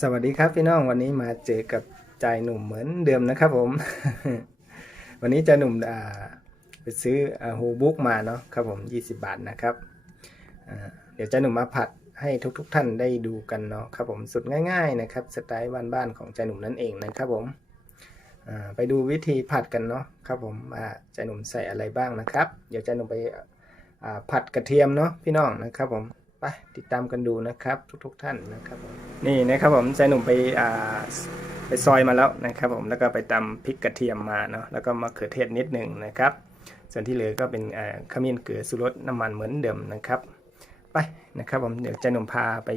สวัสดีครับพี่น้องวันนี้มาเจอกับใจายหนุ่มเหมือนเดิมนะครับผม วันนี้ใจายหนุ่มไปซื้อฮูบุ๊กมาเนาะครับผม20 บาทนะครับเดี๋ยวใจายหนุ่มมาผัดให้ทุกๆทท่านได้ดูกันเนาะครับผมสุดง่ายๆนะครับสไตล์บ้านๆของใจายหนุ่มนั่นเองนะครับผมไปดูวิธีผัดกันเนาะครับผมว่าใจายหนุ่มใส่อะไรบ้างนะครับ เดี๋ยวใจายหนุ่มไปผัดกระเทียมเนาะพี่น้องนะครับผม ไปติดตามกันดูนะครับทุกๆทท่านนะครับนี่นะครับผมใจหนุ่มไปอ่าไปซอยมาแล้วนะครับผมแล้วก็ไปตำพริกกระเทียมมาเนาะแล้วก็มะเขือเทศนิดหนึ่งนะครับ ส่วนที่เหลือก็เป็นอ่าขมิ้นเกลือสุรสน้ำมันเหมือนเดิมนะครับ ไปนะครับผมเดี๋ยวใจหนุ่มพาไป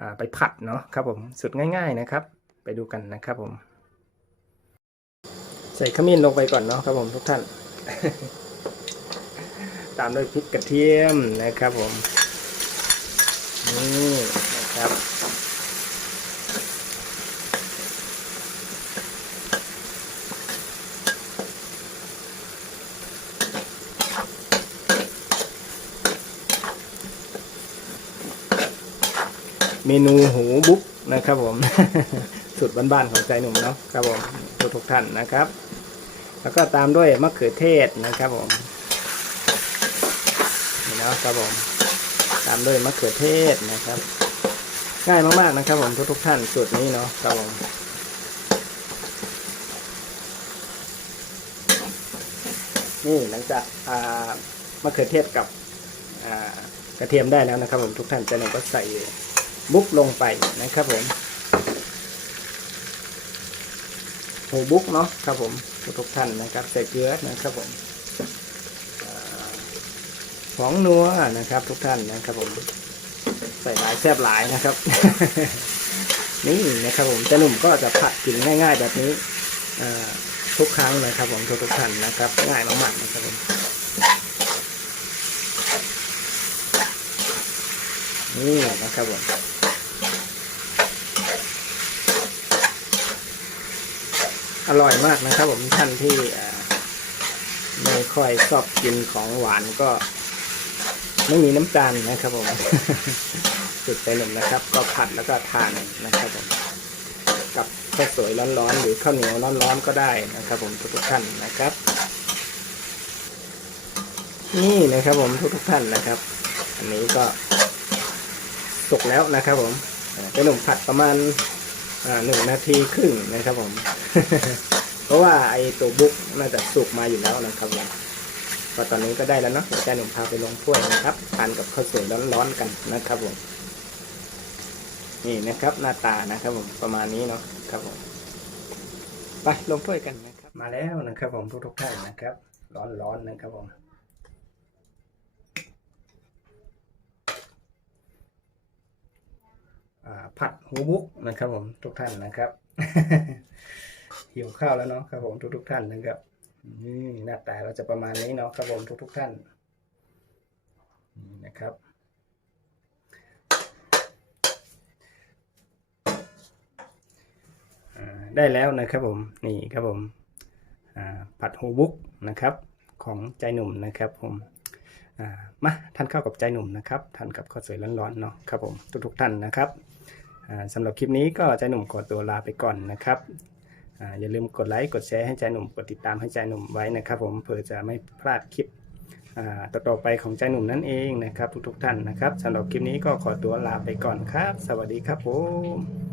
อ่าไปผัดเนาะครับผมสุดง่าย ๆนะครับ ไปดูกันนะครับผม ใส่ขมิ้นลงไปก่อนเนาะครับผมทุกท่าน ตามด้วยพริกกระเทียมนะครับผม นี่นะครับ เมนูหูบุ๊กนะครับผมสุดบ้านๆของใจหนุ่มเนาะครับผมทุกทุกๆท่านนะครับ แล้วก็ตามด้วยมะเขือเทศนะครับผมนี่เนาะครับผม ตามด้วยมะเขือเทศนะครับ ง่ายมากๆนะครับผมทุกๆท่านสูตรนี้เนาะครับผมนี่หลังจากมะเขือเทศกับกระเทียมได้แล้วนะครับ ผมทุกท่านจะนำก็ใส่บุ๊กลงไปนะครับผมโหบุ๊กเนาะครับผมทุกท่านนะครับใส่เกลือนะครับผม ของนัวนะครับ ทุกท่านนะครับผมใส่หลายแซ่บหลายนะครับ นี่นะครับผมเจะหนุ่มก็จะผัดกินง่าย ๆ แบบนี้ทุกครั้งนะครับผมทุกทุกๆท่านนะครับ ง่ายมากๆนะครับผมนี่นะครับผมอร่อยมากนะครับผมท่านที่ไม่ค่อยชอบกินของหวานก็ ไม่มีน้ำตาลนะครับผมจุดไปหนึ่งนะครับ ก็ผัดแล้วก็ทานนะครับผมกับข้าวสวยร้อนๆหรือข้าวเหนียวร้อนๆก็ได้นะครับ ผมทุกๆท่านนะครับ นี่นะครับผมทุกๆท่านนะครับ อันนี้ก็สุกแล้วนะครับผมอ่าเป็นหนุ่มผัดประมาณอ่าหนึ่งนาทีครึ่งนะครับผม เพราะว่าไอตัวบุ๊กน่าจะสุกมาอยู่แล้วนะครับผม ก็ตอนนี้ก็ได้แล้วเนาะอาจารย์หนุ่มพาไปลงถ้วยนะครับทานกับข้าวสวยร้อนๆกันนะครับผมนี่นะครับหน้าตานะครับผมประมาณนี้เนาะครับผมไปลงถ้วยกันนะครับ มาแล้วนะครับ ผมทุกๆท่านนะครับ ร้อนๆนะครับผมผัดหูบุกนะครับผมทุกท่านนะครับหิวข้าวแล้วเนาะครับผมทุกๆท่านนะครับ หน้าตาเราจะประมาณนี้เนาะครับผมทุก ๆ ท่านนี่นะครับ ได้แล้วนะครับผมนี่ครับผมผัดโฮบุกนะครับของใจหนุ่มนะครับผมมาทานข้าวกับใจหนุ่มนะครับทานกับข้าวสวยร้อนๆเนาะครับผมทุกๆท่านนะครับสำหรับคลิปนี้ก็ใจหนุ่มขอตัวลาไปก่อนนะครับ อย่าลืมกดไลค์กดแชร์ให้ใจหนุ่มกดติดตามให้ใจหนุ่มไว้นะครับผมเพื่อจะไม่พลาดคลิปอ่าต่อๆไปของใจหนุ่มนั่นเองนะครับ ทุกๆท่านนะครับสำหรับคลิปนี้ก็ขอตัวลาไปก่อนครับ สวัสดีครับผม